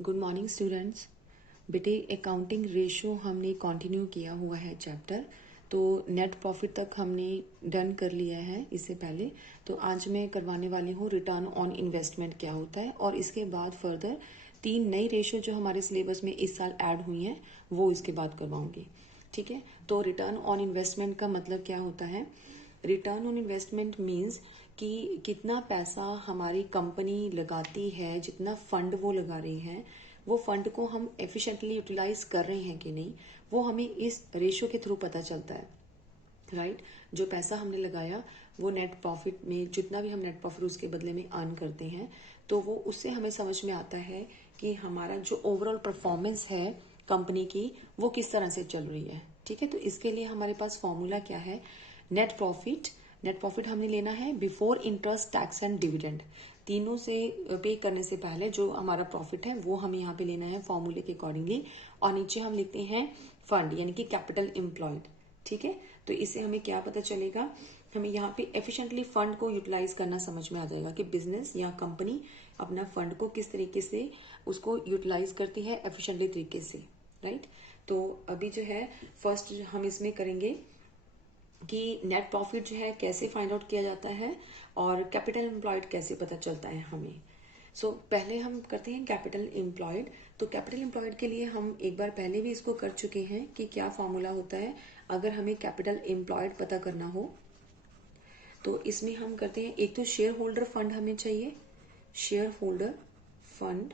Good morning students. बेटे accounting ratio हमने continue किया हुआ है चैप्टर, तो नेट प्रॉफिट तक हमने डन कर लिया है इससे पहले। तो आज मैं करवाने वाली हूँ रिटर्न ऑन इन्वेस्टमेंट क्या होता है, और इसके बाद फर्दर 3 नई रेशो जो हमारे सिलेबस में इस साल ऐड हुई हैं वो इसके बाद करवाऊंगी। ठीक है, तो रिटर्न ऑन इन्वेस्टमेंट का मतलब क्या होता है? रिटर्न ऑन इन्वेस्टमेंट मीन्स कि कितना पैसा हमारी कंपनी लगाती है, जितना फंड वो लगा रही है, वो फंड को हम एफिशिएंटली यूटिलाइज कर रहे हैं कि नहीं, वो हमें इस रेशियो के थ्रू पता चलता है। राइट, जो पैसा हमने लगाया वो नेट प्रॉफिट में, जितना भी हम नेट प्रॉफिट उसके बदले में अर्न करते हैं, तो वो उससे हमें समझ में आता है कि हमारा जो ओवरऑल परफॉर्मेंस है कंपनी की वो किस तरह से चल रही है। ठीक है, तो इसके लिए हमारे पास फॉर्मूला क्या है? Net profit. नेट प्रॉफिट हमने लेना है before interest, tax and dividend, तीनों से पे करने से पहले जो हमारा प्रॉफिट है वो हमें यहाँ पे लेना है फॉर्मूले के अकॉर्डिंगली। और नीचे हम लिखते हैं फंड यानी कि कैपिटल एम्प्लॉयड। ठीक है, तो इससे हमें क्या पता चलेगा? हमें यहाँ पे एफिशिएंटली फंड को यूटिलाइज करना समझ में आ जाएगा कि बिजनेस या कंपनी अपना फंड को किस तरीके से उसको यूटिलाइज करती है एफिशिएंटली तरीके से। राइट, तो अभी जो है फर्स्ट हम इसमें करेंगे कि नेट प्रॉफिट जो है कैसे फाइंड आउट किया जाता है और कैपिटल एम्प्लॉयड कैसे पता चलता है हमें। पहले हम करते हैं कैपिटल एम्प्लॉयड। तो कैपिटल एम्प्लॉयड के लिए हम एक बार पहले भी इसको कर चुके हैं कि क्या फॉर्मूला होता है अगर हमें कैपिटल एम्प्लॉयड पता करना हो। तो इसमें हम करते हैं, एक तो शेयर होल्डर फंड हमें चाहिए, शेयर होल्डर फंड,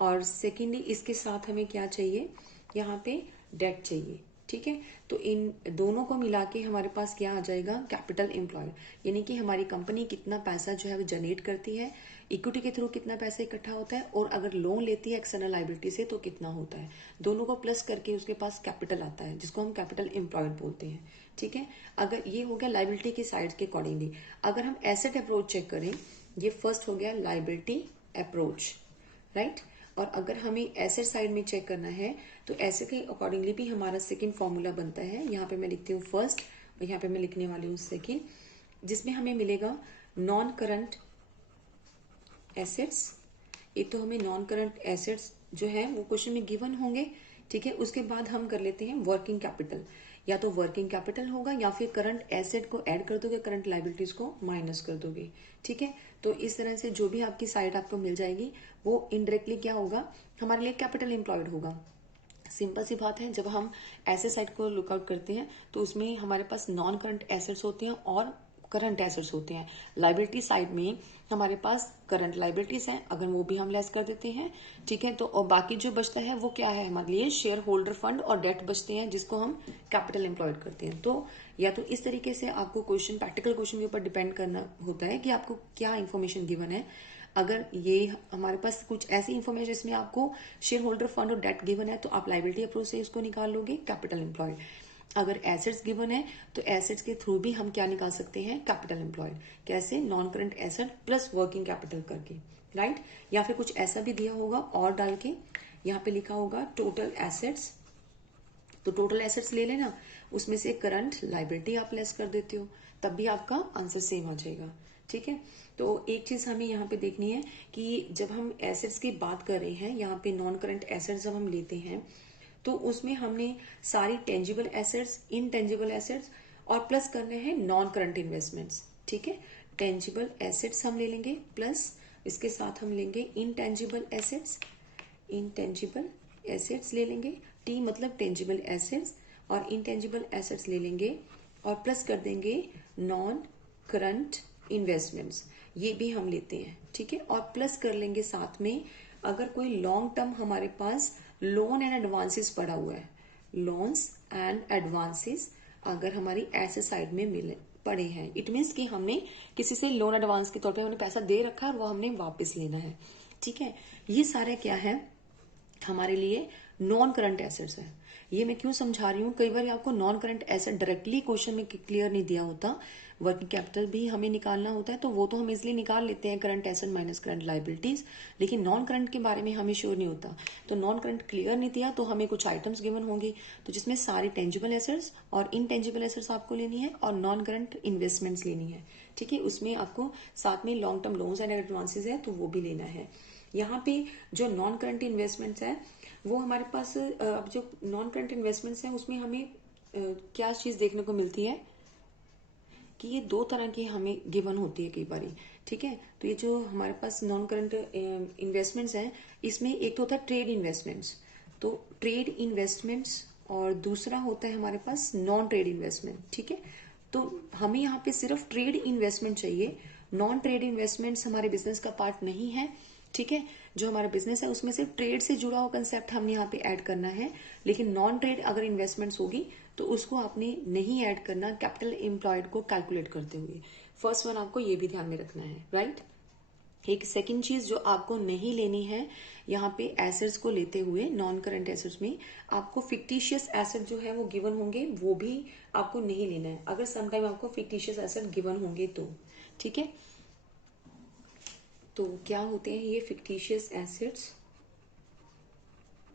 और सेकेंडली इसके साथ हमें क्या चाहिए? यहाँ पे डेट चाहिए। ठीक है, तो इन दोनों को मिला के हमारे पास क्या आ जाएगा? कैपिटल एम्प्लॉयड, यानी कि हमारी कंपनी कितना पैसा जो है वो जनरेट करती है, इक्विटी के थ्रू कितना पैसा इकट्ठा होता है, और अगर लोन लेती है एक्सटर्नल लाइबिलिटी से तो कितना होता है। दोनों को प्लस करके उसके पास कैपिटल आता है जिसको हम कैपिटल एम्प्लॉयड बोलते हैं। ठीक है, अगर ये हो गया लाइबिलिटी की साइड के अकॉर्डिंगली। अगर हम एसेट अप्रोच चेक करें, ये फर्स्ट हो गया लाइबिलिटी अप्रोच। राइट, और अगर हमें एसेट साइड में चेक करना है तो एसेट के अकॉर्डिंगली भी हमारा सेकंड फॉर्मूला बनता है। यहाँ पे मैं लिखती हूँ फर्स्ट और यहाँ पे मैं लिखने वाली हूँ सेकंड, जिसमें हमें मिलेगा नॉन करंट एसेट्स। एक तो हमें नॉन करंट एसेट्स जो है वो क्वेश्चन में गिवन होंगे। ठीक है, उसके बाद हम कर लेते हैं वर्किंग कैपिटल। या तो वर्किंग कैपिटल होगा या फिर करंट एसेट को ऐड कर दोगे, करंट लाइबिलिटीज को माइनस कर दोगे। ठीक है, तो इस तरह से जो भी आपकी साइड आपको मिल जाएगी वो इनडायरेक्टली क्या होगा? हमारे लिए कैपिटल एम्प्लॉयड होगा। सिंपल सी बात है, जब हम ऐसे साइड को लुकआउट करते हैं तो उसमें हमारे पास नॉन करंट एसेट्स होते हैं और करंट एसेट्स होते हैं। लाइबिलिटी साइड में हमारे पास करंट लाइबिलिटीज हैं, अगर वो भी हम लेस कर देते हैं। ठीक है, तो और बाकी जो बचता है वो क्या है? हमारे लिए शेयर होल्डर फंड और डेट बचते हैं जिसको हम कैपिटल एम्प्लॉयड करते हैं। तो या तो इस तरीके से आपको क्वेश्चन, प्रैक्टिकल क्वेश्चन के ऊपर डिपेंड करना होता है कि आपको क्या इन्फॉर्मेशन गिवन है। अगर ये हमारे पास कुछ ऐसी इन्फॉर्मेशन जिसमें आपको शेयर होल्डर फंड और डेट गिवन है तो आप लाइबिलिटी अप्रोच से इसको निकाल लोगे कैपिटल एम्प्लॉयड। अगर एसेट्स गिवन है तो एसेट्स के थ्रू भी हम क्या निकाल सकते हैं? Capital employed. कैसे? Non current asset plus working capital करके। राइट, या फिर कुछ ऐसा भी दिया होगा और डाल के, यहाँ पे लिखा होगा टोटल एसेट्स, तो टोटल एसेट्स ले लेना, उसमें से करंट लाइबिलिटी आप लेस कर देते हो, तब भी आपका आंसर सेम आ जाएगा। ठीक है, तो एक चीज हमें यहाँ पे देखनी है कि जब हम एसेट्स की बात कर रहे हैं, यहाँ पे नॉन करंट एसेट्स जब हम लेते हैं तो उसमें हमने सारी टेंजिबल एसेट्स, इनटेंजिबल एसेट्स और प्लस करने हैं नॉन करंट इन्वेस्टमेंट्स। ठीक है, टेंजिबल एसेट्स हम ले लेंगे प्लस इसके साथ हम लेंगे इनटेंजिबल एसेट्स, इनटेंजिबल एसेट्स ले लेंगे, टी मतलब टेंजिबल एसेट्स, और इनटेंजिबल एसेट्स ले लेंगे और प्लस कर देंगे नॉन करंट इन्वेस्टमेंट्स, ये भी हम लेते हैं। ठीक है, और प्लस कर लेंगे साथ में अगर कोई लॉन्ग टर्म हमारे पास लोन एंड एडवांसेस पड़ा हुआ है, लोन्स एंड एडवांसेस अगर हमारी ऐसे साइड में मिले पड़े हैं, इट मीन्स कि हमने किसी से लोन एडवांस के तौर पे हमने पैसा दे रखा है और वो हमने वापस लेना है। ठीक है, ये सारे क्या है? हमारे लिए नॉन करंट एसेट्स है। ये मैं क्यों समझा रही हूँ, कई बार आपको non current asset directly question में क्लियर नहीं दिया होता, वर्किंग कैपिटल भी हमें निकालना होता है तो वो तो हम इजिली निकाल लेते हैं, current asset minus current liabilities, लेकिन नॉन करंट के बारे में हमें श्योर नहीं होता। तो नॉन करंट क्लियर नहीं दिया तो हमें कुछ आइटम्स गिवन होंगी, तो जिसमें सारी टेंजिबल एसेट्स और इनटेंजिबल एसेट्स आपको लेनी है और नॉन करंट इन्वेस्टमेंट्स लेनी है। ठीक है, उसमें आपको साथ में long term loans and advances है तो वो भी लेना है। यहाँ पे जो नॉन करंट इन्वेस्टमेंट्स है वो हमारे पास अब जो नॉन करंट इन्वेस्टमेंट्स हैं उसमें हमें क्या चीज देखने को मिलती है कि ये दो तरह की हमें गिवन होती है कई बारी। ठीक है, तो ये जो हमारे पास नॉन करंट इन्वेस्टमेंट्स हैं इसमें एक तो होता है ट्रेड इन्वेस्टमेंट्स, तो ट्रेड इन्वेस्टमेंट्स, और दूसरा होता है हमारे पास नॉन ट्रेड इन्वेस्टमेंट। ठीक है, तो हमें यहाँ पे सिर्फ ट्रेड इन्वेस्टमेंट चाहिए, नॉन ट्रेड इन्वेस्टमेंट्स हमारे बिजनेस का पार्ट नहीं है। ठीक है, जो हमारा बिजनेस है उसमें सिर्फ ट्रेड से जुड़ा हुआ कंसेप्ट हमने यहाँ पे ऐड करना है, लेकिन नॉन ट्रेड अगर इन्वेस्टमेंट्स होगी तो उसको आपने नहीं ऐड करना कैपिटल एम्प्लॉयड को कैलकुलेट करते हुए। फर्स्ट वन आपको ये भी ध्यान में रखना है, राइट। एक सेकंड चीज जो आपको नहीं लेनी है यहाँ पे एसेट्स को लेते हुए, नॉन करंट एसेट्स में आपको फिक्टिशियस एसेट जो है वो गिवन होंगे, वो भी आपको नहीं लेना है अगर समटाइम आपको फिक्टिशियस एसेट गिवन होंगे तो। ठीक है, तो क्या होते हैं ये फिक्टिशियस एसेट्स?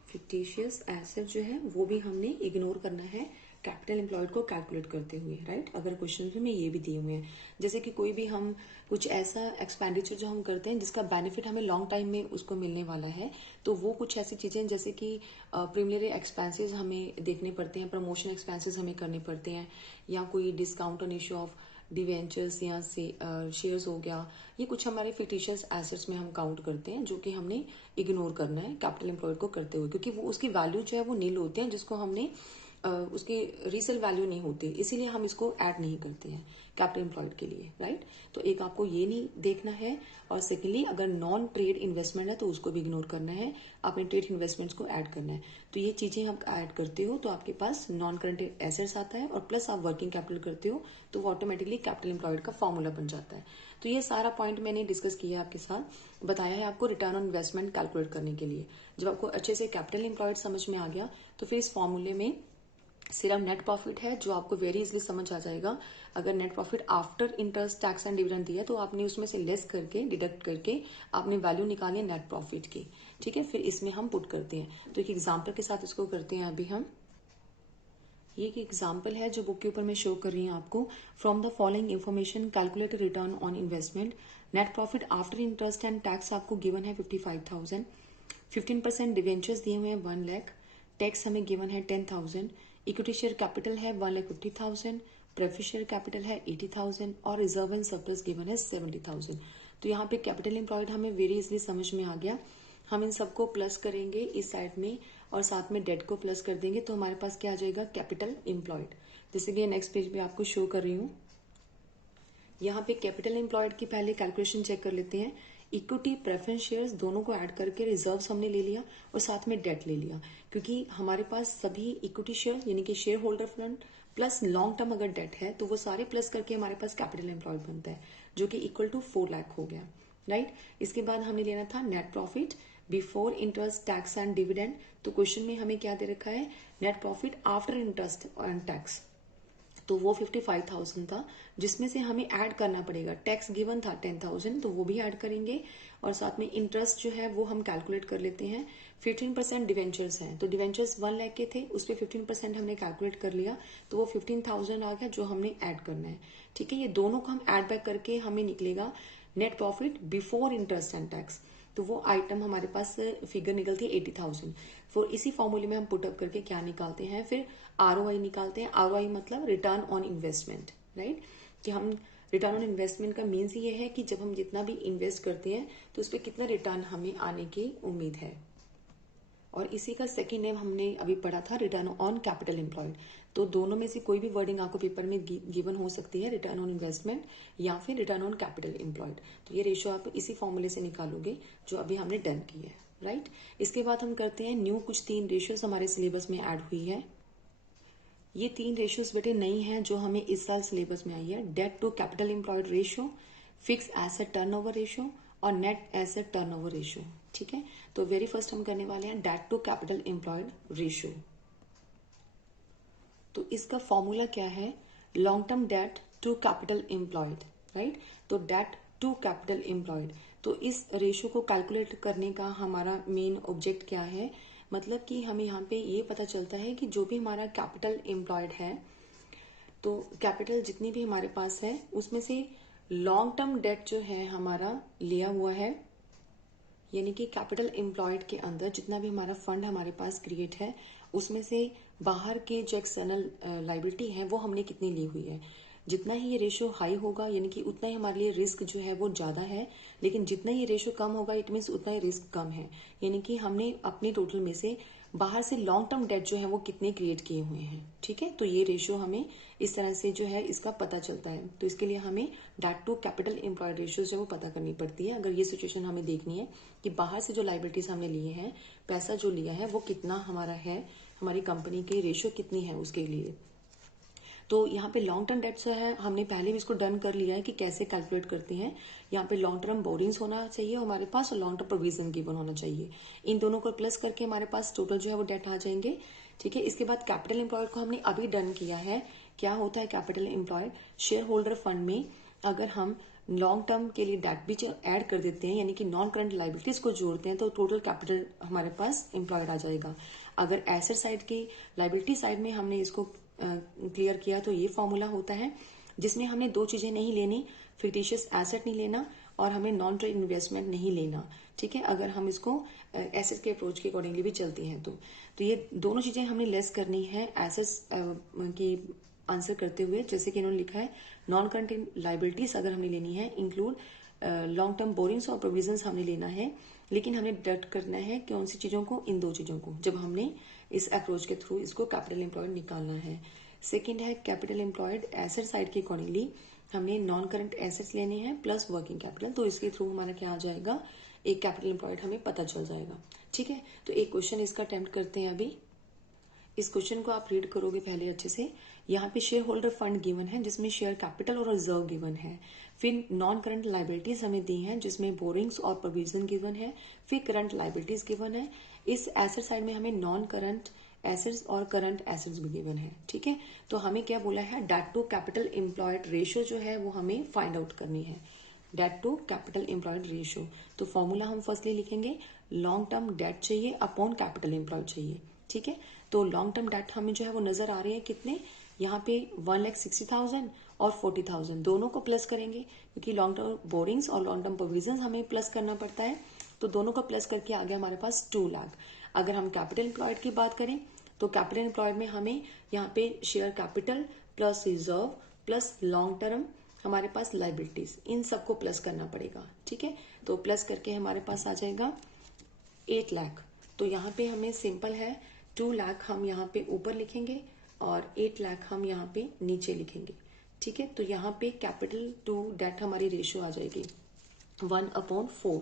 फिक्टिशियस एसेट जो है वो भी हमने इग्नोर करना है कैपिटल एम्प्लॉयड को कैलकुलेट करते हुए, राइट। अगर क्वेश्चन में ये भी दिए हुए हैं, जैसे कि कोई भी हम कुछ ऐसा एक्सपेंडिचर जो हम करते हैं जिसका बेनिफिट हमें लॉन्ग टाइम में उसको मिलने वाला है, तो वो कुछ ऐसी चीजें जैसे कि प्रीमियरी एक्सपेंसेस हमें देखने पड़ते हैं, प्रमोशन एक्सपेंसेस हमें करने पड़ते हैं, या कोई discount on issue of debentures या शेयर्स हो गया, ये कुछ हमारे फिक्टिशियस एसेट्स में हम काउंट करते हैं जो कि हमने इग्नोर करना है कैपिटल एम्प्लॉयड को करते हुए, क्योंकि वो उसकी वैल्यू जो है वो नील होते हैं, जिसको हमने उसकी रीसेल वैल्यू नहीं होती, इसीलिए हम इसको ऐड नहीं करते हैं कैपिटल एम्प्लॉयड के लिए, राइट। तो एक आपको ये नहीं देखना है, और सेकेंडली अगर नॉन ट्रेड इन्वेस्टमेंट है तो उसको भी इग्नोर करना है, आपने ट्रेड इन्वेस्टमेंट्स को ऐड करना है। तो ये चीजें आप ऐड करते हो तो आपके पास नॉन करंट एसेट्स आता है, और प्लस आप वर्किंग कैपिटल करते हो तो वो ऑटोमेटिकली कैपिटल एम्प्लॉयड का फॉर्मूला बन जाता है। तो ये सारा पॉइंट मैंने डिस्कस किया आपके साथ, बताया है आपको रिटर्न ऑन इन्वेस्टमेंट कैलकुलेट करने के लिए। जब आपको अच्छे से कैपिटल एम्प्लॉयड समझ में आ गया तो फिर इस फॉर्मूले में सिर्फ नेट प्रॉफिट है जो आपको वेरी इजली समझ आ जाएगा। अगर net profit after interest tax and dividend दिया तो आपने उसमें से लेस करके डिडक्ट करके आपने वैल्यू निकाली नेट प्रॉफिट की। ठीक है, फिर इसमें हम पुट करते हैं, तो एक एग्जांपल के साथ इसको करते हैं अभी हम। ये एक एग्जाम्पल है जो बुक के ऊपर मैं शो कर रही हूँ आपको। From the following information calculate return on investment. Net profit after interest and tax आपको गिवन है 55,000, 15% डिवेंचर्स दिए हुए हैं 1 लाख, टैक्स हमें गिवन है 10,000, इक्विटी शेयर कैपिटल है 1,50,000, प्रेफरेंस शेयर कैपिटल है 80,000 और रिजर्व एंड सरप्लस गिवन है 70,000। तो यहाँ पे कैपिटल एम्प्लॉयड हमें वेरी इजली समझ में आ गया। हम इन सबको प्लस करेंगे इस साइड में और साथ में डेट को प्लस कर देंगे तो हमारे पास क्या आ जाएगा कैपिटल एम्प्लॉयड। जैसे कि नेक्स्ट पेज पे आपको शो कर रही हूँ, यहाँ पे कैपिटल एम्प्लॉयड की पहले कैलकुलेशन चेक कर लेते हैं। इक्विटी प्रेफरेंस शेयर्स दोनों को ऐड करके रिजर्व्स हमने ले लिया और साथ में डेट ले लिया, क्योंकि हमारे पास सभी इक्विटी शेयर यानी कि share holder fund plus long term अगर डेट है तो वो सारे प्लस करके हमारे पास कैपिटल एम्प्लॉयड बनता है, जो कि इक्वल टू 4 लाख हो गया, राइट। इसके बाद हमने लेना था net profit before interest tax and dividend. तो क्वेश्चन में हमें क्या दे रखा है, net profit after interest and tax, तो वो 55,000 था, जिसमें से हमें ऐड करना पड़ेगा, टैक्स गिवन था 10,000 तो वो भी ऐड करेंगे, और साथ में इंटरेस्ट जो है वो हम कैलकुलेट कर लेते हैं। 15% डिवेंचर्स हैं, तो डिवेंचर्स 1 लाख के थे, उस पर 15% हमने कैलकुलेट कर लिया, तो वो 15,000 आ गया जो हमने ऐड करना है। ठीक है, ये दोनों को हम ऐड बैक करके हमें निकलेगा net profit before interest and tax, तो वो आइटम हमारे पास फिगर निकलती है 80,000। फिर इसी फॉर्मूले में हम पुटअप करके क्या निकालते हैं, फिर आरओआई निकालते हैं। आरओआई मतलब रिटर्न ऑन इन्वेस्टमेंट, राइट। कि हम रिटर्न ऑन इन्वेस्टमेंट का मीन्स ये है कि जब हम जितना भी इन्वेस्ट करते हैं तो उस पर कितना रिटर्न हमें आने की उम्मीद है। और इसी का सेकेंड नेम हमने अभी पढ़ा था रिटर्न ऑन कैपिटल एम्प्लॉयड। तो दोनों में से कोई भी वर्डिंग आपको पेपर में गिवन हो सकती है, रिटर्न ऑन इन्वेस्टमेंट या फिर रिटर्न ऑन कैपिटल एम्प्लॉयड। तो ये रेशियो आप इसी फॉर्मूले से निकालोगे जो अभी हमने डन की है, राइट। इसके बाद हम करते हैं न्यू, कुछ 3 रेशियोज हमारे सिलेबस में ऐड हुई है। ये 3 रेशियोज बेटे नई हैं जो हमें इस साल सिलेबस में आई है। Debt to capital employed ratio, fixed asset turnover ratio और नेट एसेट टर्नओवर रेशियो। ठीक है, तो वेरी फर्स्ट हम करने वाले हैं debt to capital employed ratio. तो इसका फॉर्मूला क्या है, long term debt to capital employed, right. तो डेट टू कैपिटल एम्प्लॉयड, तो इस रेशियो को कैलकुलेट करने का हमारा मेन ऑब्जेक्ट क्या है, मतलब कि हमें यहाँ पे ये पता चलता है कि जो भी हमारा कैपिटल एम्प्लॉयड है, तो कैपिटल जितनी भी हमारे पास है उसमें से लॉन्ग टर्म डेट जो है हमारा लिया हुआ है यानी कि कैपिटल एम्प्लॉयड के अंदर जितना भी हमारा फंड हमारे पास क्रिएट है उसमें से बाहर के जो एक्सटर्नल लाइबिलिटी है वो हमने कितनी ली हुई है। जितना ही ये रेशियो हाई होगा यानी कि उतना ही हमारे लिए रिस्क जो है वो ज्यादा है, लेकिन जितना ही रेशियो कम होगा इट मीन्स उतना ही रिस्क कम है। यानी कि हमने अपनी टोटल में से बाहर से लॉन्ग टर्म डेट जो है वो कितने क्रिएट किए हुए हैं। ठीक है, तो ये रेशियो हमें इस तरह से जो है इसका पता चलता है। तो इसके लिए हमें debt to capital employed ratio जो है वो पता करनी पड़ती है। अगर ये सिचुएशन हमें देखनी है कि बाहर से जो लाइबिलिटीज हमने लिए हैं, पैसा जो लिया है वो कितना हमारा है, हमारी कंपनी की रेशियो कितनी है उसके लिए। तो यहाँ पे लॉन्ग टर्म डेट्स है, हमने पहले भी इसको डन कर लिया है कि कैसे कैलकुलेट करते हैं। यहाँ पे लॉन्ग टर्म बोरिंग्स होना चाहिए हमारे पास और लॉन्ग टर्म प्रोविजन गिवन होना चाहिए। इन दोनों को प्लस करके हमारे पास टोटल जो है वो डेट आ जाएंगे। ठीक है, इसके बाद कैपिटल एम्प्लॉयड को हमने अभी डन किया है। क्या होता है capital employed? Share holder fund में अगर हम लॉन्ग टर्म के लिए डेट भी ऐड कर देते हैं यानी कि नॉन करंट लाइबिलिटीज को जोड़ते हैं तो टोटल कैपिटल हमारे पास एम्प्लॉयड आ जाएगा। अगर एसेट साइड की लाइबिलिटी साइड में हमने इसको क्लियर किया तो ये फॉर्मूला होता है जिसमें हमने दो चीजें नहीं लेनी, फिक्टिशियस एसेट नहीं लेना और हमें नॉन ट्रेड इन्वेस्टमेंट नहीं लेना। ठीक है, अगर हम इसको एसेट के अप्रोच के अकॉर्डिंगली भी चलते हैं तो ये दोनों चीजें हमने लेस करनी है एसेट्स की आंसर करते हुए। जैसे कि इन्होंने लिखा है नॉन करंट लाइबिलिटीज अगर हमने लेनी है इंक्लूड लॉन्ग टर्म बोरिंग्स और प्रोविजंस हमने लेना है, लेकिन हमने डिडक्ट करना है कौन सी चीजों को, इन दो चीजों को, जब हमने इस अप्रोच के थ्रू इसको कैपिटल एम्प्लॉयड निकालना है। सेकंड है कैपिटल एम्प्लॉयड एसेट साइड के अकॉर्डिंगली हमने नॉन करंट एसेट्स लेने हैं प्लस वर्किंग कैपिटल, तो इसके थ्रू हमारा क्या आ जाएगा, एक कैपिटल एम्प्लॉयड हमें पता चल जाएगा। ठीक है, तो एक क्वेश्चन इसका अटेम्प्ट करते हैं अभी। इस क्वेश्चन को आप रीड करोगे पहले अच्छे से। यहाँ पे शेयर होल्डर फंड गिवन है जिसमें शेयर कैपिटल और रिजर्व गिवन है, फिर नॉन करंट लाइबिलिटीज हमें दी हैं जिसमें बोरिंग्स और प्रोविजन गिवन है, फिर करंट लाइबिलिटीज गिवन है। इस एसेट साइड में हमें नॉन करंट एसेट्स और करंट एसेट्स भी गिवन है। ठीक है, तो हमें क्या बोला है, debt to capital employed ratio जो है वो हमें फाइंड आउट करनी है, debt to capital employed ratio. तो फॉर्मूला हम फर्स्टली लिखेंगे, लॉन्ग टर्म डेट चाहिए अपॉन कैपिटल एम्प्लॉयड चाहिए। ठीक है, तो लॉन्ग टर्म डेट हमें जो है वो नजर आ रहे हैं कितने, यहाँ पे 1,60,000 और 40,000 दोनों को प्लस करेंगे क्योंकि लॉन्ग टर्म बोरिंग्स और लॉन्ग टर्म प्रोविजन हमें प्लस करना पड़ता है, तो दोनों को प्लस करके आ गया हमारे पास 2 लाख। अगर हम कैपिटल एम्प्लॉयड की बात करें तो कैपिटल एम्प्लॉयड में हमें यहाँ पे share capital plus reserve plus long term हमारे पास लाइबिलिटीज, इन सबको प्लस करना पड़ेगा। ठीक है, तो प्लस करके हमारे पास आ जाएगा 8 लाख। तो यहाँ पे हमें सिंपल है 2 लाख हम यहाँ पे ऊपर लिखेंगे और 8 लाख हम यहाँ पे नीचे लिखेंगे। ठीक है, तो यहाँ पे कैपिटल टू डेट हमारी रेशियो आ जाएगी 1/4।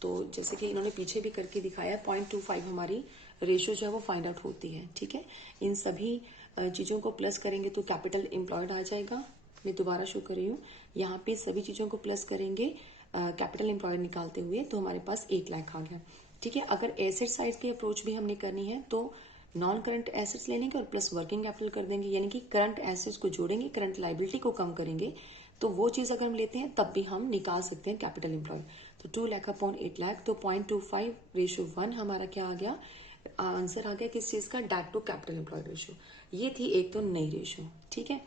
तो जैसे कि इन्होंने पीछे भी करके दिखाया 0.25 हमारी रेशियो जो है वो फाइंड आउट होती है। ठीक है, इन सभी चीजों को प्लस करेंगे तो कैपिटल एम्प्लॉयड आ जाएगा। मैं दोबारा शो कर रही हूँ, यहाँ पे सभी चीजों को प्लस करेंगे कैपिटल एम्प्लॉयड निकालते हुए तो हमारे पास 1 लाख आ गया। ठीक है, अगर एसेट साइड की अप्रोच भी हमने करनी है तो नॉन करंट एसेट्स ले लेंगे और प्लस वर्किंग कैपिटल कर देंगे, यानी कि करंट एसेट्स को जोड़ेंगे, करंट लाइबिलिटी को कम करेंगे, तो वो चीज अगर हम लेते हैं तब भी हम निकाल सकते हैं कैपिटल एम्प्लॉयड। तो 2 लाख अपॉन 8 लाख, तो 0.25 रेशियो 1 हमारा क्या आ गया, आंसर आ गया किस चीज का, debt to capital employed ratio. ये थी एक तो नई रेशियो। ठीक है,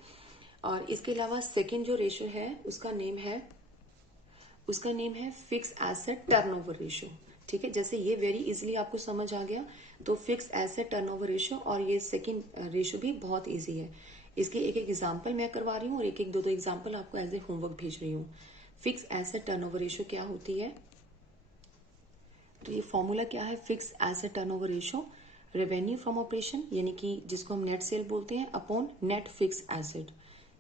और इसके अलावा सेकेंड जो रेशियो है उसका नेम है फिक्स एसेट टर्नओवर रेशियो। ठीक है, जैसे ये वेरी इजीली आपको समझ आ गया तो फिक्स एसेट टर्नओवर रेशियो और ये सेकंड रेशियो भी बहुत इजी है। इसके एक एक एग्जांपल मैं करवा रही हूँ और एक एक दो एग्जांपल आपको एज ए होमवर्क भेज रही हूँ। फिक्स एसेट टर्नओवर रेशियो क्या होती है, तो ये फॉर्मूला क्या है, fix asset turnover ratio revenue from operation यानी कि जिसको हम नेट सेल बोलते हैं upon net fix asset.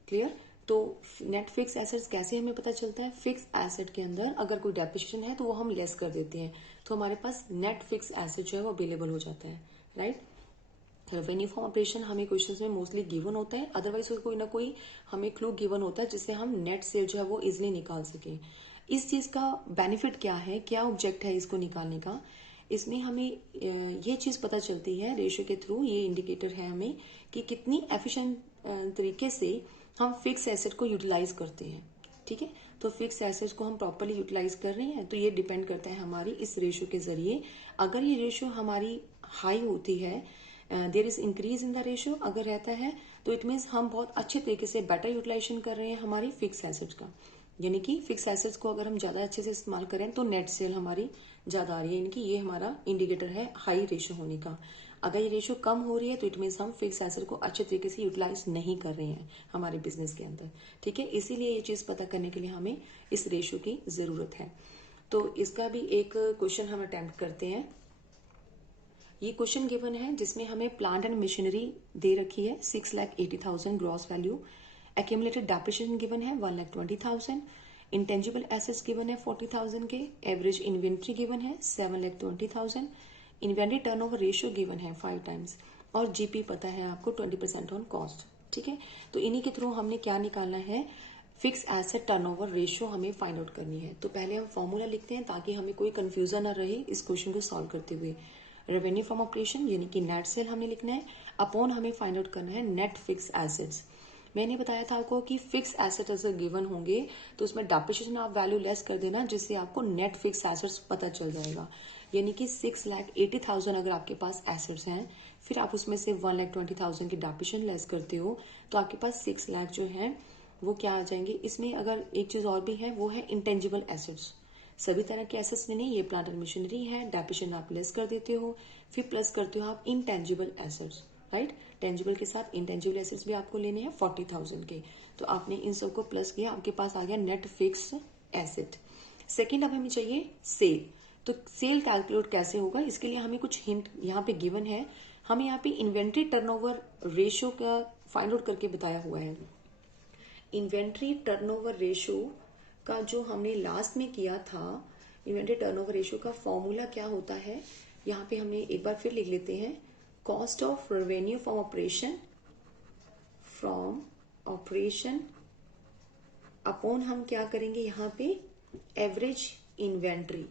Clear, तो नेट फिक्स एसेट्स कैसे हमें पता चलता है, फिक्स एसेट के अंदर अगर कोई डेप्रिसिएशन है तो वो हम लेस कर देते हैं तो हमारे पास नेट फिक्स एसेट जो है वो अवेलेबल हो जाता है। राइट, रेवेन्यू फ्रॉम ऑपरेशन हमें क्वेश्चंस में मोस्टली गिवन होता है, अदरवाइज कोई ना कोई हमें क्लू गिवन होता है जिससे हम नेट सेल जो है वो इजिली निकाल सके। इस चीज का बेनिफिट क्या है, क्या ऑब्जेक्ट है इसको निकालने का, इसमें हमें ये चीज पता चलती है रेशियो के थ्रू, ये इंडिकेटर है हमें कि कितनी एफिशिएंट तरीके से हम फिक्स एसेट को यूटिलाइज करते हैं। ठीक है, तो फिक्स एसेट्स को हम प्रॉपरली यूटिलाइज कर रहे हैं तो ये डिपेंड करता है हमारी इस रेशियो के जरिए। अगर ये रेशियो हमारी हाई होती है, there is increase in the ratio अगर रहता है तो इट मीन्स हम बहुत अच्छे तरीके से बेटर यूटिलाइजेशन कर रहे हैं हमारी फिक्स एसेट्स का। यानी कि फिक्स एसेट्स को अगर हम ज्यादा अच्छे से इस्तेमाल करें तो नेट सेल हमारी ज्यादा आ रही है, यानी कि ये हमारा इंडिकेटर है हाई रेशो होने का। अगर ये रेशो कम हो रही है तो इट मीन्स हम फिक्स एसेट को अच्छे तरीके से यूटिलाइज नहीं कर रहे हैं हमारे बिजनेस के अंदर। ठीक है, इसीलिए ये चीज पता करने के लिए हमें इस रेशो की जरूरत है। तो इसका भी एक क्वेश्चन हम अटेम्प्ट करते हैं। ये क्वेश्चन गिवन है जिसमें हमें प्लांट एंड मशीनरी दे रखी है 6,80,000 gross value, accumulated depreciation given है 1,20,000, इंटेंजिबल एसेट्स गिवन है 40,000 के, एवरेज इन्वेंट्री गिवन है 7,20,000, इन्वेंट्री टर्नओवर रेशियो गिवन है 5 टाइम्स, और जीपी पता है आपको 20% ऑन कॉस्ट। ठीक है, तो इन्हीं के थ्रू हमने क्या निकालना है, फिक्स एसेट टर्नओवर रेशियो हमें फाइंड आउट करनी है। तो पहले हम फॉर्मूला लिखते हैं ताकि हमें कोई कंफ्यूजन ना रहे इस क्वेश्चन को सॉल्व करते हुए। रेवेन्यू फ्रॉम ऑपरेशन यानी कि नेट सेल हमने लिखना है, अपॉन हमें फाइंड आउट करना है नेट फिक्स एसेट्स। मैंने बताया था आपको कि फिक्स एसेट अगर गिवन होंगे तो उसमें डेप्रिसिएशन ऑफ वैल्यू लेस कर देना, जिससे आपको नेट फिक्स एसेट्स पता चल जाएगा। यानी कि 6,80,000 अगर आपके पास एसेट्स हैं, फिर आप उसमें से 1,20,000 की डेप्रिसिएशन लेस करते हो तो आपके पास 6 लाख जो है वो क्या आ जाएंगे। इसमें अगर एक चीज और भी है वो है इंटेंजिबल एसेट्स। सभी तरह के एसेट्स में नहीं, ये प्लांट एंड मशीनरी है, डेप्रिसिएशन आप लेस कर देते हो, फिर प्लस करते हो आप इनटेंजिबल एसेट्स, राइट। टेंजिबल के साथ इंटेंजिबल एसेट्स भी आपको लेने हैं 40,000 के, तो आपने इन सबको प्लस किया, आपके पास आ गया नेट फिक्स एसेट। सेकेंड अब हमें चाहिए सेल। तो सेल कैलकुलेट कैसे होगा, इसके लिए हमें कुछ हिंट यहाँ पे गिवन है। हमें यहाँ पे इन्वेंट्री टर्नओवर रेशियो का फाइंड आउट करके बताया हुआ है। इन्वेंट्री टर्नओवर रेशियो का जो हमने लास्ट में किया था, इन्वेंट्री टर्नओवर रेशियो का फॉर्मूला क्या होता है, यहाँ पे हमने एक बार फिर लिख लेते हैं। Cost of revenue from operation upon हम क्या करेंगे यहाँ पे एवरेज इन्वेंट्री।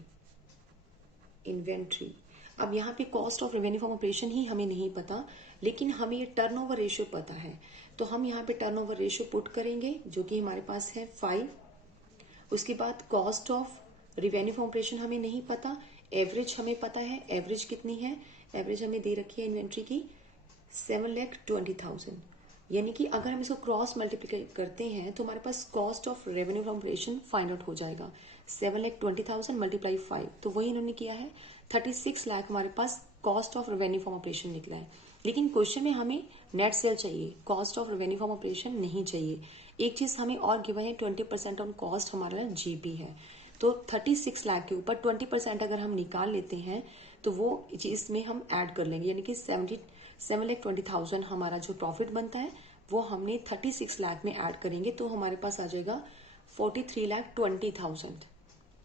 अब यहाँ पे cost of revenue from operation ही हमें नहीं पता, लेकिन हमें ये टर्नओवर रेशियो पता है, तो हम यहाँ पे टर्नओवर रेशियो पुट करेंगे जो कि हमारे पास है 5। उसके बाद cost of revenue from operation हमें नहीं पता, एवरेज हमें पता है। एवरेज कितनी है, एवरेज हमें दे रखी है इन्वेंट्री की 7,20,000। यानी कि अगर हम इसको क्रॉस मल्टीप्लाई करते हैं तो हमारे पास cost of revenue from operation find out हो जाएगा 7,20,000 मल्टीप्लाई 5, तो वही इन्होंने किया है 36 लाख हमारे पास cost of revenue from operation निकला है। लेकिन क्वेश्चन में हमें नेट सेल चाहिए, cost of revenue from operation नहीं चाहिए। एक चीज हमें और गिवन है 20% ऑन कॉस्ट हमारा जीपी है, तो 36 लाख के ऊपर 20% अगर हम निकाल लेते हैं तो वो चीज में हम ऐड कर लेंगे, यानी कि 7,20,000 हमारा जो प्रॉफिट बनता है वो हमने 36 लाख में ऐड करेंगे, तो हमारे पास आ जाएगा 43,20,000,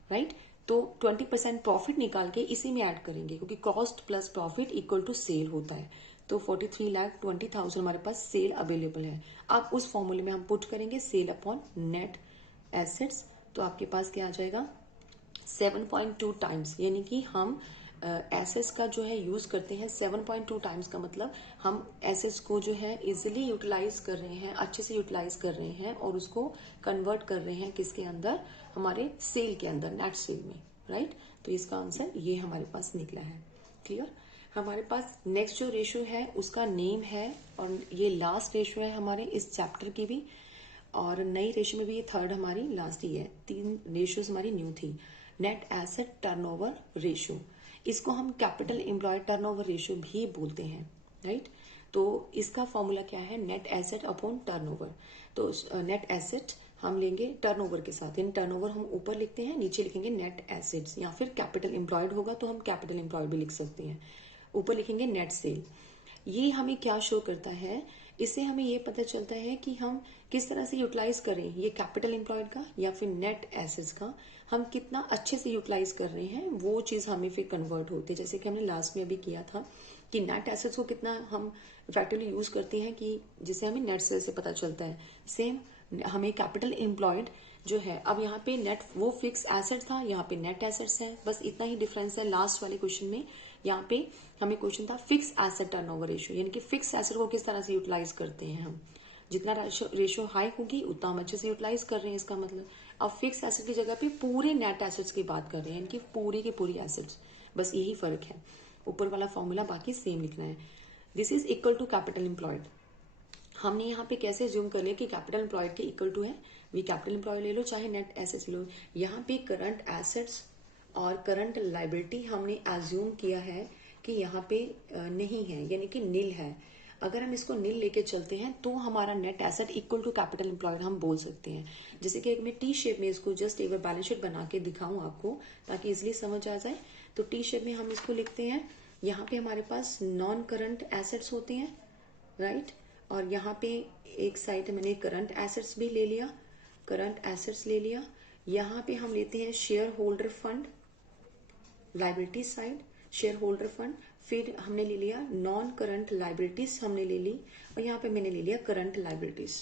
राइट। तो 20% प्रॉफिट निकाल के इसी में ऐड करेंगे, क्योंकि cost plus profit equal to sale होता है। तो 43,20,000 हमारे पास सेल अवेलेबल है। अब उस फॉर्मूले में हम पुट करेंगे सेल अपॉन नेट एसेट्स, तो आपके पास क्या आ जाएगा 7.2 टाइम्स, यानी कि हम एसेट्स का जो है यूज करते हैं 7.2 टाइम्स का मतलब हम एसेट्स को जो है इजिली यूटिलाइज कर रहे हैं, अच्छे से यूटिलाइज कर रहे हैं और उसको कन्वर्ट कर रहे हैं किसके अंदर, हमारे सेल के अंदर, नेट सेल में, राइट। तो इसका आंसर ये हमारे पास निकला है। क्लियर। हमारे पास नेक्स्ट जो रेशियो है उसका नेम है, और ये लास्ट रेशियो है हमारे इस चैप्टर की भी, और नई रेशियो में भी ये थर्ड हमारी लास्ट ही है, 3 रेशियोज हमारी न्यू थी। नेट एसेट टर्नओवर रेशियो, इसको हम कैपिटल एम्प्लॉय टर्नओवर रेशियो भी बोलते हैं, राइट। तो इसका फॉर्मूला क्या है, नेट एसेट अपॉन टर्नओवर। तो नेट एसेट हम लेंगे टर्नओवर के साथ, यानी टर्नओवर हम ऊपर लिखते हैं, नीचे लिखेंगे नेट एसेट्स, या फिर कैपिटल एम्प्लॉयड होगा तो हम कैपिटल एम्प्लॉयड भी लिख सकते हैं, ऊपर लिखेंगे नेट सेल। ये हमें क्या शो करता है, इससे हमें ये पता चलता है कि हम किस तरह से यूटिलाइज करें ये कैपिटल एम्प्लॉयड का या फिर नेट एसेट्स का, हम कितना अच्छे से यूटिलाइज कर रहे हैं, वो चीज हमें फिर कन्वर्ट होती है। जैसे कि हमने लास्ट में अभी किया था कि नेट एसेट्स को कितना हम इफेक्टिवली यूज करते हैं, कि जिससे हमें नेट सेल से पता चलता है। सेम हमें कैपिटल एम्प्लॉयड जो है, अब यहाँ पे नेट वो फिक्स एसेट था, यहाँ पे नेट एसेट्स है, बस इतना ही डिफरेंस है। लास्ट वाले क्वेश्चन में यहाँ पे हमें क्वेश्चन था फिक्स एसेट टर्नओवर रेशियो, यानी कि फिक्स एसेट को किस तरह से यूटिलाइज करते हैं हम, जितना रेशियो हाई होगी उतना हम अच्छे से यूटिलाइज कर रहे हैं, इसका मतलब। अब फिक्स एसेट की जगह पे पूरे नेट एसेट्स की बात कर रहे हैं, यानी कि पूरी की पूरी एसेट्स, बस यही फर्क है। ऊपर वाला फॉर्मूला बाकी सेम लिखना है। This is equal to capital employed. हमने यहाँ पे कैसे ज्यूम कर लिया कि कैपिटल एम्प्लॉयड के इक्वल टू है वी कैपिटल एम्प्लॉय ले लो चाहे नेट एसेट्स ले लो, यहाँ पे करंट एसेट्स और करंट लाइबिलिटी हमने एज्यूम किया है कि यहाँ पे नहीं है, यानी कि नील है। अगर हम इसको नील लेके चलते हैं तो हमारा net asset equal to capital employed हम बोल सकते हैं। जैसे कि मैं टी शेप में इसको जस्ट एक बार बैलेंस शीट बना के दिखाऊं आपको ताकि इजिली समझ आ जाए। तो टी शेप में हम इसको लिखते हैं, यहाँ पे हमारे पास नॉन करंट एसेट्स होते हैं, राइट। और यहाँ पे एक साइड मैंने करंट एसेट्स भी ले लिया, करंट एसेट्स ले लिया। यहाँ पे हम लेते हैं share holder fund, liability side share holder fund. फिर हमने ले लिया नॉन करंट लाइबिलिटीज हमने ले ली, और यहाँ पे मैंने ले लिया करंट लाइबिलिटीज।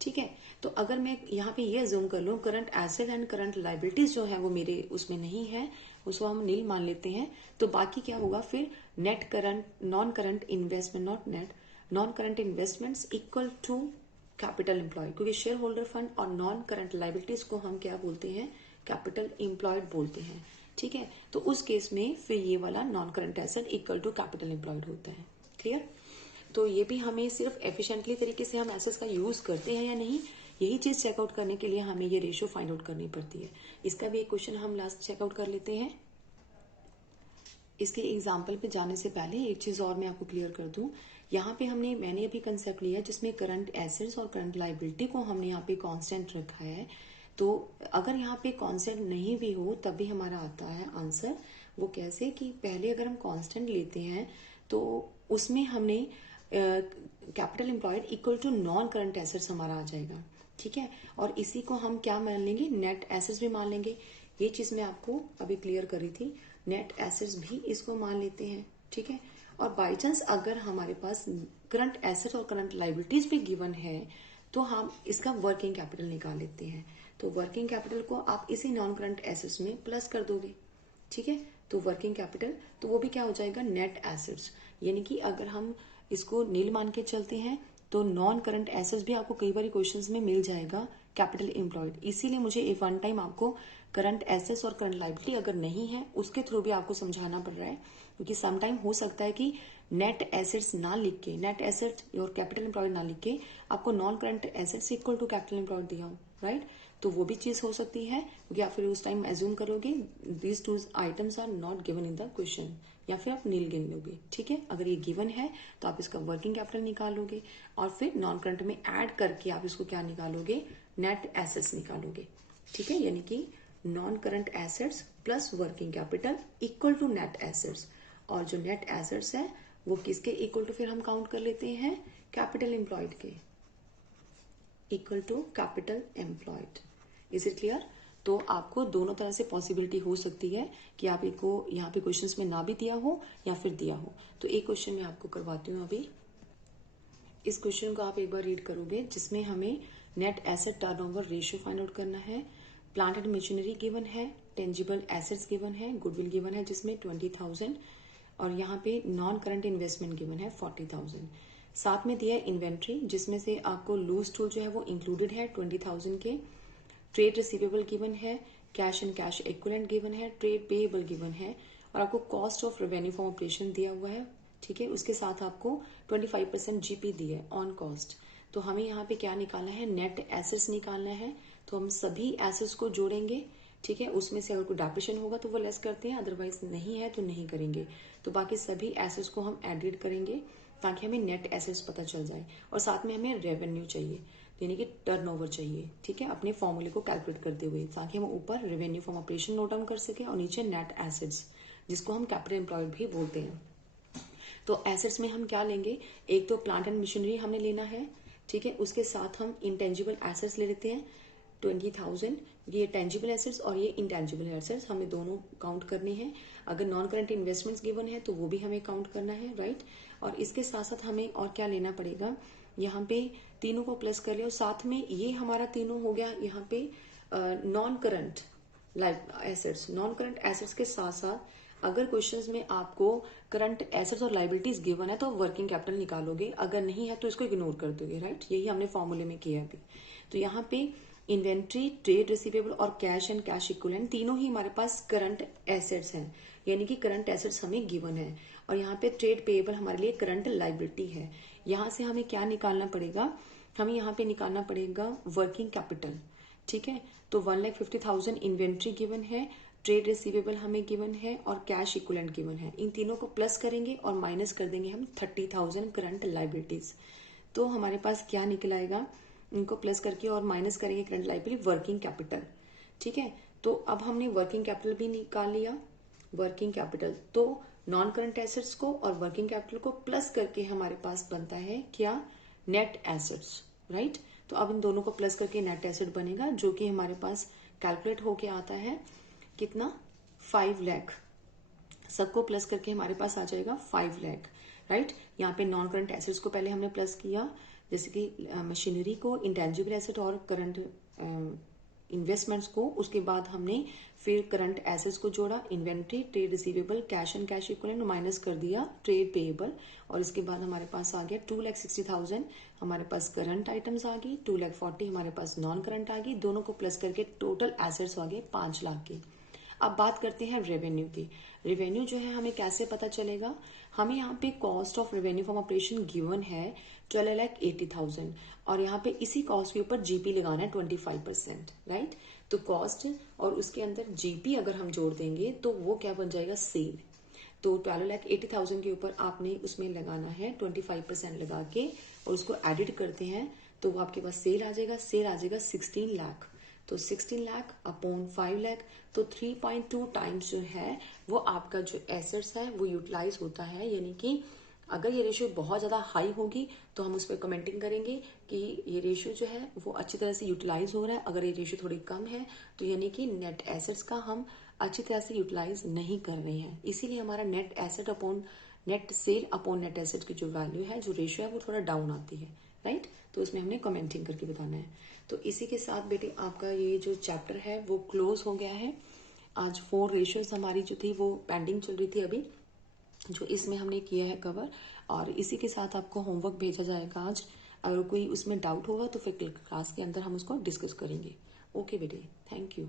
ठीक है, तो अगर मैं यहाँ पे ये जूम कर लूँ, current asset and current liabilities जो है वो मेरे उसमें नहीं है, उसको हम नील मान लेते हैं। तो बाकी क्या होगा फिर, net current non current investment, not net, non current investments equal to capital employ, क्योंकि शेयर होल्डर फंड और नॉन करंट लाइबिलिटीज को हम क्या बोलते हैं, कैपिटल एम्प्लॉयड बोलते हैं। ठीक है, तो उस केस में फिर ये वाला non current asset equal to capital employed होता है। क्लियर। तो ये भी हमें सिर्फ एफिशिएंटली तरीके से हम एसेट्स का यूज करते हैं या नहीं, यही चीज चेकआउट करने के लिए हमें ये रेशियो फाइंड आउट करनी पड़ती है। इसका भी एक क्वेश्चन हम लास्ट चेकआउट कर लेते हैं। इसके एग्जाम्पल पे जाने से पहले एक चीज और मैं आपको क्लियर कर दूं, यहाँ पे मैंने अभी कंसेप्ट लिया जिसमें करंट एसेट्स और करंट लाइबिलिटी को हमने यहाँ पे कांस्टेंट रखा है। तो अगर यहाँ पे कांस्टेंट नहीं भी हो तब भी हमारा आता है आंसर। वो कैसे कि पहले अगर हम कांस्टेंट लेते हैं तो उसमें हमने capital employed equal to non current assets हमारा आ जाएगा। ठीक है, और इसी को हम क्या मान लेंगे, नेट एसेट्स भी मान लेंगे। ये चीज मैं आपको अभी क्लियर कर रही थी, नेट एसेट्स भी इसको मान लेते हैं। ठीक है, और बाई चांस अगर हमारे पास करंट एसेट और करंट लाइबिलिटीज भी गिवन है तो हम इसका वर्किंग कैपिटल निकाल लेते हैं। तो वर्किंग कैपिटल को आप इसी नॉन करंट एसेट्स में प्लस कर दोगे। ठीक है, तो वर्किंग कैपिटल तो वो भी क्या हो जाएगा, नेट एसेट्स। यानी कि अगर हम इसको नील मान के चलते हैं तो नॉन करंट एसेट्स भी आपको कई बार क्वेश्चंस में मिल जाएगा कैपिटल एम्प्लॉयड। इसीलिए मुझे एक वन टाइम आपको करंट एसेट्स और करंट लाइबिलिटी अगर नहीं है उसके थ्रू भी आपको समझाना पड़ रहा है, क्योंकि समटाइम हो सकता है कि नेट एसेट्स ना लिख के, नेट एसेट और कैपिटल एम्प्लॉयड ना लिख के आपको non current assets equal to capital employed दिया हो, राइट। तो वो भी चीज हो सकती है, क्योंकि आप फिर उस टाइम एज्यूम करोगे these two items are not given in the question, या फिर आप नील गिन लोगे। ठीक है, अगर ये गिवन है तो आप इसका वर्किंग कैपिटल निकालोगे और फिर नॉन करंट में ऐड करके आप इसको क्या निकालोगे, नेट एसेट्स निकालोगे। ठीक है, यानी कि non current assets plus working capital equal to net assets, और जो नेट एसेट्स है वो किसके इक्वल टू फिर हम काउंट कर लेते हैं, कैपिटल एम्प्लॉयड के equal to capital employed. Is it clear. तो आपको दोनों तरह से पॉसिबिलिटी हो सकती है कि आप इसको यहाँ पे क्वेश्चंस में ना भी दिया हो या फिर दिया हो। तो एक क्वेश्चन मैं आपको करवाती हूँ अभी। इस क्वेश्चन को आप एक बार रीड करोगे जिसमें हमें net asset turnover ratio find out करना है। प्लांट एंड मशीनरी गिवन है, टेंजिबल एसेट्स गिवन है, गुडविल गिवन है जिसमें 20,000, और यहाँ पे नॉन करंट इन्वेस्टमेंट गिवन है 40,000। साथ में दिया है इन्वेंट्री जिसमें से आपको लूज टूल जो है वो इंक्लूडेड है 20,000 के। ट्रेड रिसीवेबल गिवन है, cash and cash equivalent given है, ट्रेड पेएबल गिवन है, और आपको cost of revenue from operation दिया हुआ है। ठीक है, उसके साथ आपको 25% जीपी दी है ऑन कॉस्ट। तो हमें यहाँ पे क्या निकालना है, नेट एसेट्स निकालना है। तो हम सभी एसेट्स को जोड़ेंगे। ठीक है, उसमें से अगर कोई डेप्रिसिएशन होगा तो वो लेस करते हैं, अदरवाइज नहीं है तो नहीं करेंगे। तो बाकी सभी एसेट्स को हम एडिट करेंगे ताकि हमें नेट एसेट्स पता चल जाए, और साथ में हमें रेवेन्यू चाहिए, यानी कि टर्नओवर चाहिए। ठीक है, अपने फॉर्मूले को कैलकुलेट करते हुए, ताकि हम ऊपर revenue from operation note down कर सके और नीचे नेट एसेट्स जिसको हम कैपिटल एम्प्लॉयड भी बोलते हैं। तो एसेट्स में हम क्या लेंगे, एक तो प्लांट एंड मशीनरी हमने लेना है। ठीक है, उसके साथ हम इंटेंजिबल एसेट्स ले लेते हैं 20,000। ये टेंजिबल एसेट्स और ये इंटेंजिबल एसेट्स हमें दोनों काउंट करनी है। अगर नॉन करंट इन्वेस्टमेंट्स गिवन है तो वो भी हमें काउंट करना है, राइट। और इसके साथ साथ हमें और क्या लेना पड़ेगा, यहाँ पे तीनों को प्लस कर लिया, और साथ में ये हमारा तीनों हो गया यहाँ पे non current assets. Non current assets के साथ साथ अगर क्वेश्चंस में आपको करंट एसेट्स और लाइबिलिटीज गिवन है तो वर्किंग कैपिटल निकालोगे, अगर नहीं है तो इसको इग्नोर कर दोगे, राइट। यही हमने फॉर्मूले में किया अभी। तो यहाँ पे इन्वेंट्री, ट्रेड रिसीवेबल और कैश एंड कैश इक्विवेलेंट तीनों ही हमारे पास करंट एसेट्स हैं, यानी कि करंट एसेट्स हमें गिवन है। और यहाँ पे ट्रेड पेएबल हमारे लिए करंट लाइबिलिटी है। यहाँ से हमें क्या निकालना पड़ेगा, हमें यहाँ पे निकालना पड़ेगा वर्किंग कैपिटल। ठीक है। तो 1,50,000 इन्वेंट्री गिवन है, ट्रेड रिसीवेबल हमें गिवन है और कैश इक्विवेलेंट गिवन है। इन तीनों को प्लस करेंगे और माइनस कर देंगे हम 30,000 करंट लाइबिलिटीज। तो हमारे पास क्या निकल आएगा, इनको प्लस करके और माइनस करेंगे करंट लाइबिलिटी, वर्किंग कैपिटल। ठीक है, तो अब हमने वर्किंग कैपिटल भी निकाल लिया। वर्किंग कैपिटल तो नॉन करंट एसेट्स को और वर्किंग कैपिटल को प्लस करके हमारे पास बनता है क्या, नेट एसेट्स, राइट। तो अब इन दोनों को प्लस करके नेट एसेट बनेगा, जो कि हमारे पास कैलकुलेट होके आता है कितना, 5 लाख। सबको प्लस करके हमारे पास आ जाएगा 5 लाख, राइट। यहाँ पे नॉन करंट एसेट्स को पहले हमने प्लस किया, जैसे कि मशीनरी को, इंटेंजिबल एसेट और करंट इन्वेस्टमेंट्स को। उसके बाद हमने फिर करंट एसेट्स को जोड़ा, inventory, trade receivable, cash and cash equivalent, minus कर दिया ट्रेड पेएबल। और इसके बाद हमारे पास आ गया 2,60,000 हमारे पास करंट आइटम्स आ गई, 2,40,000 हमारे पास नॉन करंट आ गई। दोनों को प्लस करके टोटल एसेट्स आ गए 5 लाख की। अब बात करते हैं रेवेन्यू की। रेवेन्यू जो है हमें कैसे पता चलेगा, हमें यहाँ पे cost of revenue from operation given है 12,80,000 और यहाँ पे इसी कॉस्ट के ऊपर जीपी लगाना है 25%, राइट। तो कॉस्ट और उसके अंदर जीपी अगर हम जोड़ देंगे तो वो क्या बन जाएगा, सेल। तो 12,80,000 के ऊपर आपने उसमें लगाना है 25% लगा के और उसको एडिट करते हैं तो वो आपके पास सेल आ जाएगा। सेल आ जाएगा 16 लाख। तो 16 लाख अपॉन 5 लाख, तो 3.2 टाइम्स जो है वो आपका जो एसेट्स है वो यूटिलाइज होता है। यानी कि अगर ये रेशियो बहुत ज्यादा हाई होगी तो हम उस पर कमेंटिंग करेंगे कि ये रेशियो जो है वो अच्छी तरह से यूटिलाइज हो रहा है। अगर ये रेशियो थोड़ी कम है तो यानी कि नेट एसेट्स का हम अच्छी तरह से यूटिलाइज नहीं कर रहे हैं। इसीलिए हमारा net asset upon net cell upon net asset की जो वैल्यू है, जो रेशियो है, वो थोड़ा डाउन आती है, राइट। तो उसमें हमने कमेंटिंग करके बताना है। तो इसी के साथ बेटे आपका ये जो चैप्टर है वो क्लोज हो गया है। आज 4 रेशियोज हमारी जो थी वो पेंडिंग चल रही थी अभी, जो इसमें हमने किया है कवर। और इसी के साथ आपको होमवर्क भेजा जाएगा आज। अगर कोई उसमें डाउट होगा तो फिर क्लास के अंदर हम उसको डिस्कस करेंगे। ओके बेटे, थैंक यू।